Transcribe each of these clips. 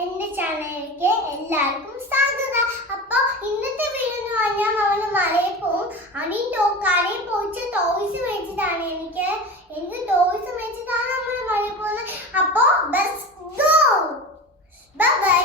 എന്റെ ചാനലിലേക്ക് എല്ലാവർക്കും സ്വാഗതം. അപ്പൊ ഇന്നത്തെ വീഡിയോ എന്ന് പറഞ്ഞാൽ നമ്മൾ മലയിൽ പോകും. കടയിൽ പോയിട്ട് ടോയ്സ് മേടിച്ചിട്ടാണ് എനിക്ക് ടോയ്സ് മേടിച്ചിട്ടാണ് നമ്മൾ മലയിൽ പോകുന്നത്. അപ്പൊ ലെറ്റ്സ് ഗോ. Bye bye.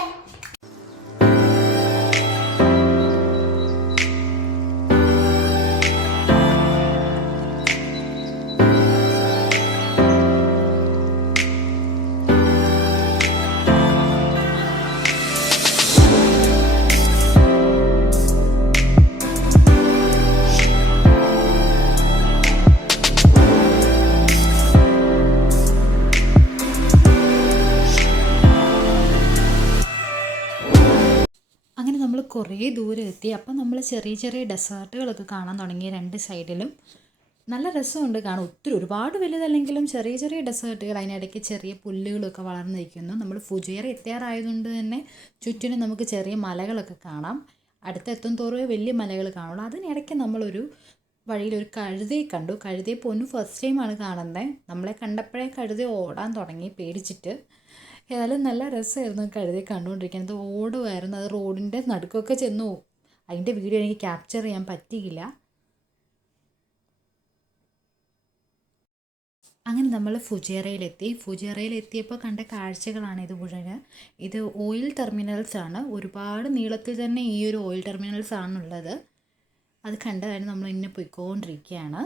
അങ്ങനെ നമ്മൾ കുറേ ദൂരം എത്തി. അപ്പം നമ്മൾ ചെറിയ ചെറിയ ഡെസേർട്ടുകളൊക്കെ കാണാൻ തുടങ്ങി. രണ്ട് സൈഡിലും നല്ല രസമുണ്ട് കാണാൻ. ഒരുപാട് വലുതല്ലെങ്കിലും ചെറിയ ചെറിയ ഡെസേർട്ടുകൾ, അതിനിടയ്ക്ക് ചെറിയ പുല്ലുകളൊക്കെ വളർന്നു നിൽക്കുന്നു. നമ്മൾ ഫുജിയറ എത്തിയാറായതുകൊണ്ട് തന്നെ ചുറ്റിനും നമുക്ക് ചെറിയ മലകളൊക്കെ കാണാം. അടുത്തെത്തും തോറും വലിയ മലകൾ കാണുള്ളൂ. അതിനിടയ്ക്ക് നമ്മളൊരു വഴിയിലൊരു കഴുതയെ കണ്ടു. കഴുതയെ പൊന്നു ഫസ്റ്റ് ടൈമാണ് കാണുന്നത്. നമ്മളെ കണ്ടപ്പോഴേ കഴുത ഓടാൻ തുടങ്ങി പേടിച്ചിട്ട്. ഏതായാലും നല്ല രസമായിരുന്നു കഴുതയെ കണ്ടുകൊണ്ടിരിക്കുന്നത്. ഓടുമായിരുന്നു. അത് റോഡിൻ്റെ നടുക്കൊക്കെ ചെന്നു. അതിൻ്റെ വീഡിയോ എനിക്ക് ക്യാപ്ചർ ചെയ്യാൻ പറ്റിയില്ല. അങ്ങനെ നമ്മൾ ഫുജിയറയിലെത്തിയപ്പോൾ കണ്ട കാഴ്ചകളാണ് ഇത് മുഴുവൻ. ഇത് ഓയിൽ ടെർമിനൽസ് ആണ്. ഒരുപാട് നീളത്തിൽ തന്നെ ഈ ഒരു ഓയിൽ ടെർമിനൽസ് ആണുള്ളത്. അത് കണ്ടതാണ് നമ്മൾ ഇന്നെ പോയിക്കൊണ്ടിരിക്കുകയാണ്.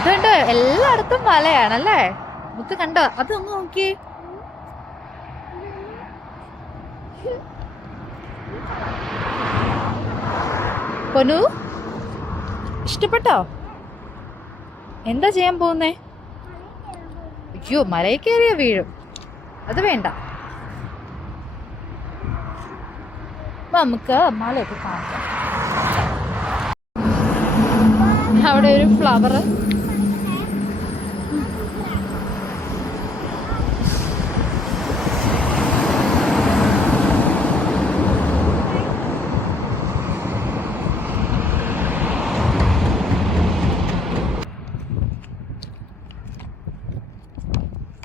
ഇതുണ്ട്, എല്ലായിടത്തും മലയാണല്ലേ. മുത്ത് കണ്ടോ? അത് ഒന്ന് നോക്കി. പൊന്നു ഇഷ്ടപ്പെട്ടോ? എന്താ ചെയ്യാൻ പോകുന്നേ? അയ്യോ, മലയിൽ കയറിയ വീഴും. അത് വേണ്ട. നമുക്ക് മലയൊക്കെ കാണാം. അവിടെ ഒരു ഫ്ലവർ.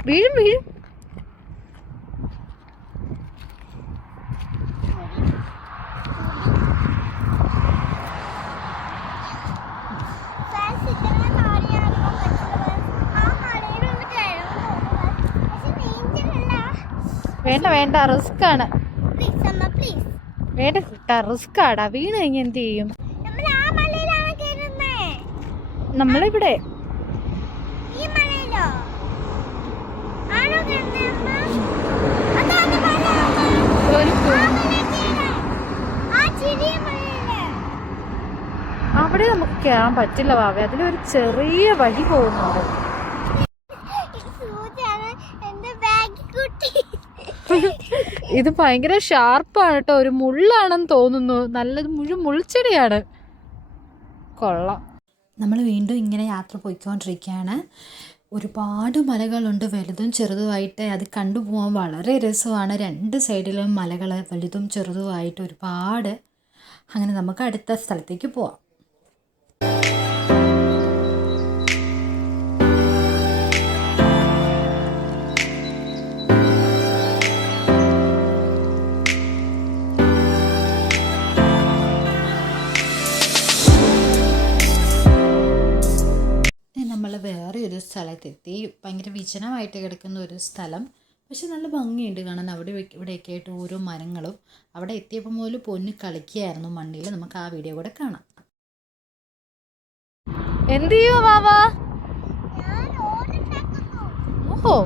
വീഴും വീഴും. വേണ്ട വേണ്ട, റിസ്ക് ആണ്. വേണ്ട കിട്ടാ, റിസ്ക് ആടാ. വീണ് കഴിഞ്ഞ് എന്ത് ചെയ്യും? നമ്മളിവിടെ അവിടെ നമുക്ക് കയറാൻ പറ്റില്ല വാവേ. അതിലൊരു ചെറിയ വഴി പോകുന്നുണ്ട്. ഇത് ഭയങ്കര ഷാർപ്പാണ് കേട്ടോ. ഒരു മുള്ളാണെന്ന് തോന്നുന്നു. നല്ലത് മുഴുവൻ മുൾച്ചെടിയാണ്. കൊള്ളാം. നമ്മൾ വീണ്ടും ഇങ്ങനെ യാത്ര പോയിക്കൊണ്ടിരിക്കുകയാണ്. ഒരുപാട് മലകളുണ്ട്, വലുതും ചെറുതുമായിട്ട്. അത് കണ്ടുപോകാൻ വളരെ രസമാണ്. രണ്ട് സൈഡിലും മലകൾ വലുതും ചെറുതുമായിട്ട് ഒരുപാട്. അങ്ങനെ നമുക്ക് അടുത്ത സ്ഥലത്തേക്ക് പോവാം. നമ്മൾ വേറെ ഒരു സ്ഥലത്തെത്തി. ഭയങ്കര വിജനമായിട്ട് കിടക്കുന്ന ഒരു സ്ഥലം. പക്ഷെ നല്ല ഭംഗിയുണ്ട് കാണാൻ. അവിടെ ഇവിടെയൊക്കെ ആയിട്ട് ഓരോ മരങ്ങളും. അവിടെ എത്തിയപ്പോൾ മുതൽ പൊന്ന് കളിക്കുകയായിരുന്നു മണ്ണിൽ. നമുക്ക് ആ വീഡിയോ കൂടെ കാണാം. എന്ത് ചെയ്യുവോ വാവാ? ഓഹോ,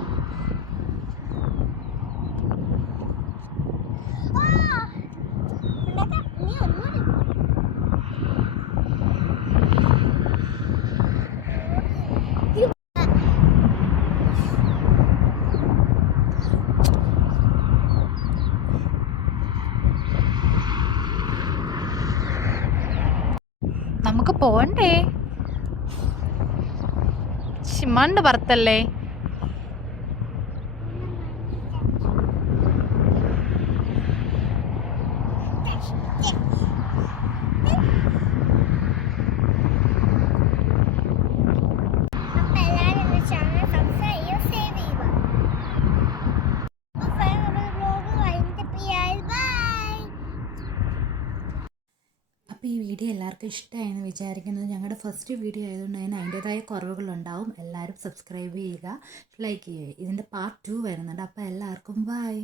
നമുക്ക് പോണ്ടേ? മണ്ണ് പറത്തല്ലേ. ഈ വീഡിയോ എല്ലാവർക്കും ഇഷ്ടമായെന്ന് വിചാരിക്കുന്നത്. ഞങ്ങളുടെ ഫസ്റ്റ് വീഡിയോ ആയതുകൊണ്ട് തന്നെ അതിൻ്റേതായ കുറവുകളുണ്ടാവും. എല്ലാവരും സബ്സ്ക്രൈബ് ചെയ്യുക, ലൈക്ക് ചെയ്യുക. ഇതിൻ്റെ പാർട്ട് 2 വരുന്നുണ്ട്. അപ്പോൾ എല്ലാവർക്കും ബൈ.